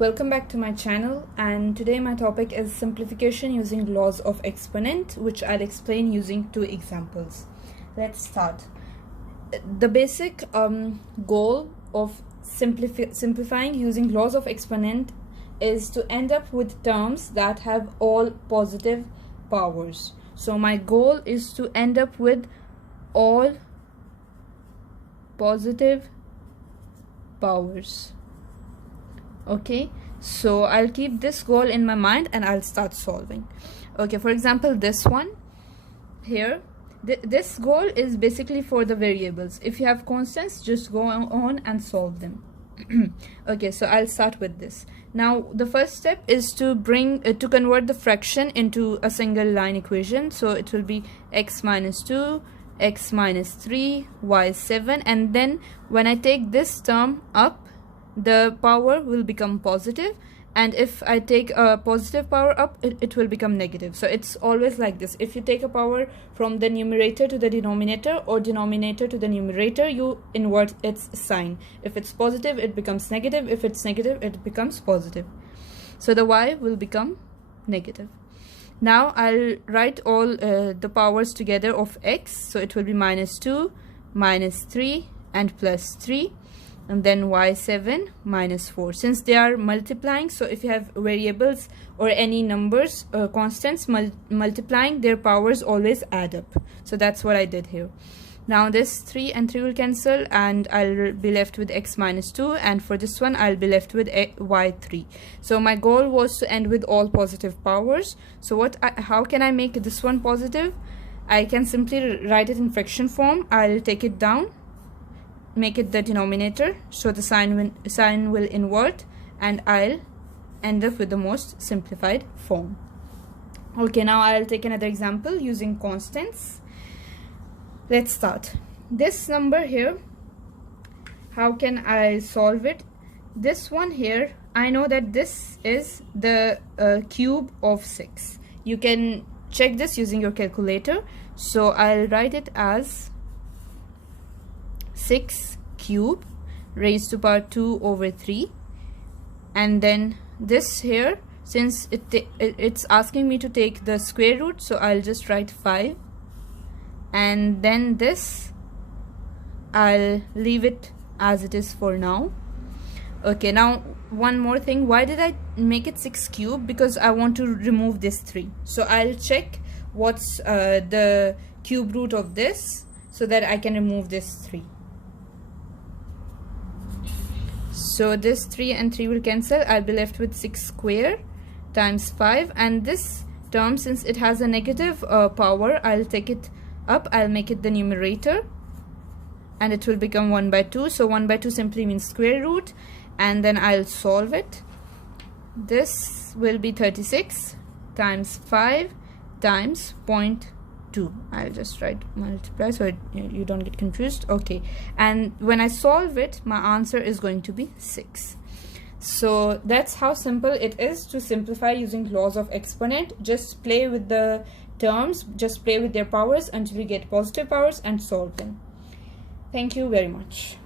Welcome back to my channel, and today my topic is simplification using laws of exponent, which I'll explain using two examples. Let's start. The basic goal of simplifying using laws of exponent is to end up with terms that have all positive powers. So my goal is to end up with all positive powers. Okay, so I'll keep this goal in my mind and I'll start solving. Okay, for example, this one here, this goal is basically for the variables. If you have constants, just go on and solve them. Okay, so I'll start with this. Now the first step is to convert the fraction into a single line equation. So it will be x minus 2, x minus 3, y 7, and then when I take this term up, the power will become positive, and if I take a positive power up, it will become negative. So it's always like this. If you take a power from the numerator to the denominator or denominator to the numerator, you invert its sign. If it's positive, it becomes negative. If it's negative, it becomes positive. So the y will become negative. Now I'll write all the powers together of x. So it will be minus 2, minus 3, and plus 3. And then y7 minus 4. Since they are multiplying, so if you have variables or any numbers, constants multiplying, their powers always add up. So that's what I did here. Now this 3 and 3 will cancel, and I'll be left with x minus 2, and for this one I'll be left with y3. So my goal was to end with all positive powers. So how can I make this one positive? I can simply write it in fraction form. I'll take it down, make it the denominator, so the sign will invert, and I'll end up with the most simplified form. Okay, now I'll take another example using constants. Let's start. This number here, how can I solve it? This one here, I know that this is the cube of 6. You can check this using your calculator. So I'll write it as 6 cube raised to power 2 over 3, and then this here, since it's asking me to take the square root, so I'll just write 5, and then this I'll leave it as it is for now. Okay, now one more thing, why did I make it 6 cube? Because I want to remove this 3. So I'll check what's the cube root of this so that I can remove this 3. So this 3 and 3 will cancel. I'll be left with 6 square times 5, and this term, since it has a negative power, I'll take it up. I'll make it the numerator, and it will become 1 by 2. So 1 by 2 simply means square root, and then I'll solve it. This will be 36 times 5 times 0.2. I'll just write multiply so you don't get confused. Okay, and when I solve it, my answer is going to be 6. So that's how simple it is to simplify using laws of exponent. Just play with the terms, just play with their powers until you get positive powers and solve them. Thank you very much.